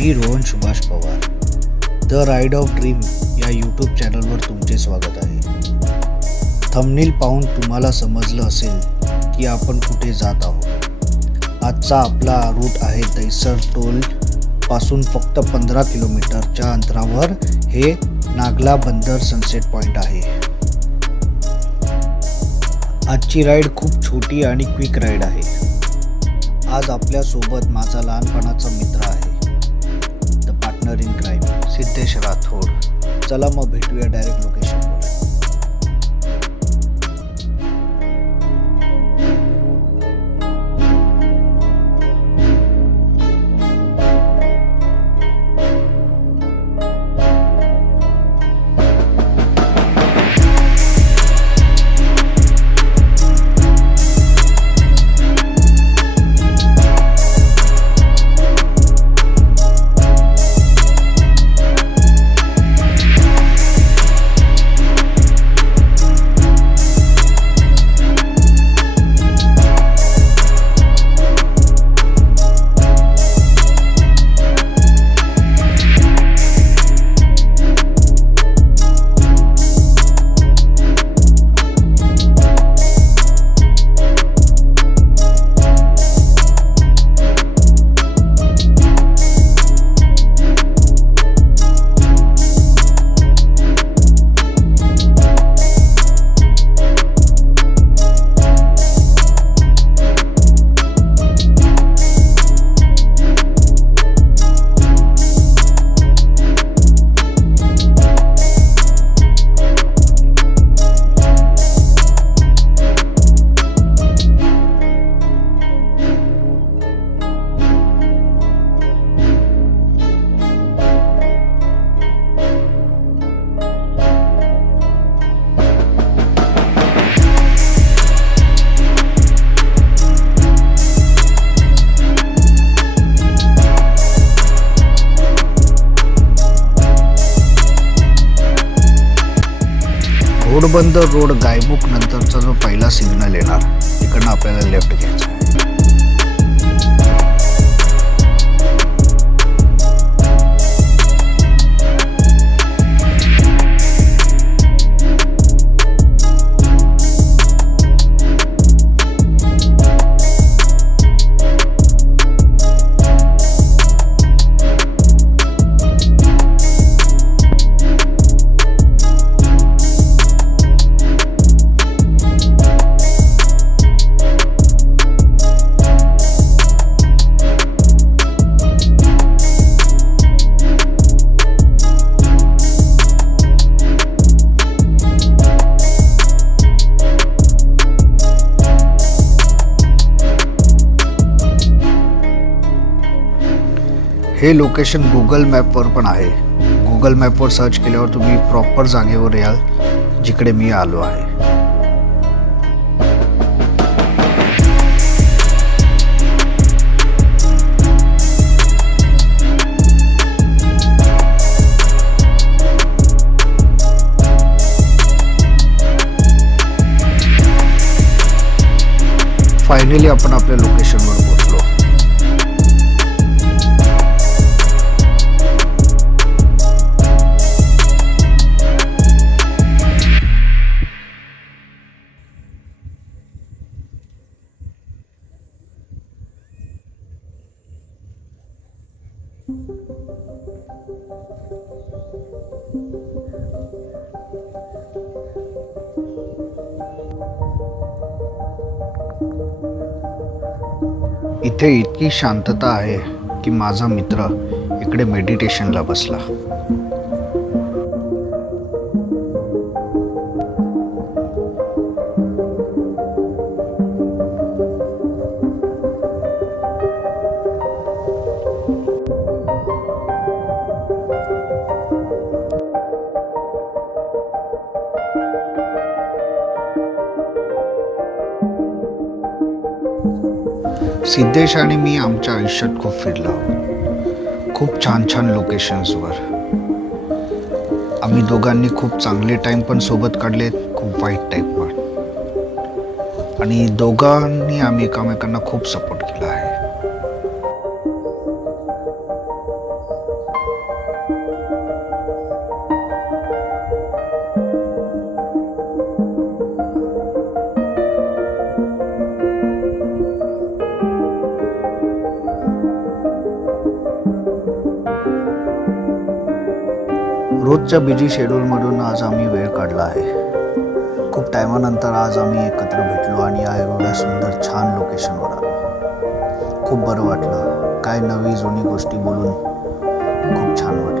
Me Rohan Subhash Pawar, the ride of dream या YouTube चॅनलवर तुमचे स्वागत आहे. थंबनेल पाहून तुम्हाला समजलं असेल की आपण कुठे जात आहोत. आजचा आपला रूट आहे दहिसर टोल पासून फक्त 15 किलोमीटरच्या अंतरावर हे नागला बंदर सनसेट पॉइंट आहे. आजची राईड खूप छोटी आणि क्विक राईड आहे. आज आपल्या सोबत माझा लहानपणाचा मित्र आहे, the partner in crime Siddhesh Rathod. चला मग भेटूया डायरेक्ट लोकेशनवर. घोडबंदर रोड गायमुख नंतरचा जो पहिला सिग्नल येणार तिकडनं आपल्याला लेफ्ट घ्यायचा आहे. हे लोकेशन गुगल मॅपवर पण आहे. गुगल मॅपवर सर्च केल्यावर तुम्ही प्रॉपर जागेवर याल जिकडे मी आलो आहे. फायनली आपण आपल्या लोकेशनवर पोहोचलो. इथे इतकी शांतता आहे की माझा मित्र इकडे मेडिटेशनला बसला. सिद्धेश आणि मी आमच्या आयुष्यात खूप फिरलो आहोत, खूप छान छान लोकेशन्सवर. आम्ही दोघांनी खूप चांगले टाईम पण सोबत काढलेत, खूप वाईट टाईम पण. आणि दोघांनी आम्ही एकमेकांना खूप सपोर्ट केला आहे. रोजच्या बिझी शेड्यूलमधून आज आम्ही वेळ काढला आहे. खूप टायमानंतर आज आम्ही एकत्र भेटलो आणि या एवढ्या सुंदर छान लोकेशनवर आलो. खूप बरं वाटलं. काय नवी जुनी गोष्टी बोलून खूप छान वाटलं.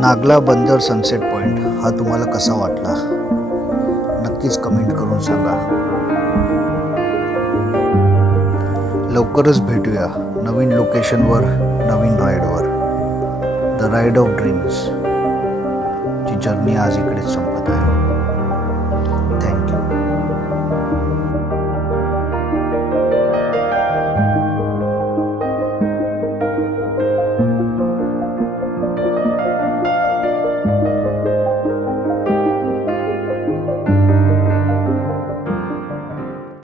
नागला बंदर सनसेट पॉइंट हा तुम्हाला कसा वाटला? नक्कीच कमेंट करून सांगा. लवकरच भेटूया नवीन लोकेशनवर, नवीन राईडवर. द राईड ऑफ ड्रीम्स ची जर्नी आज इकडेच संपत आहे.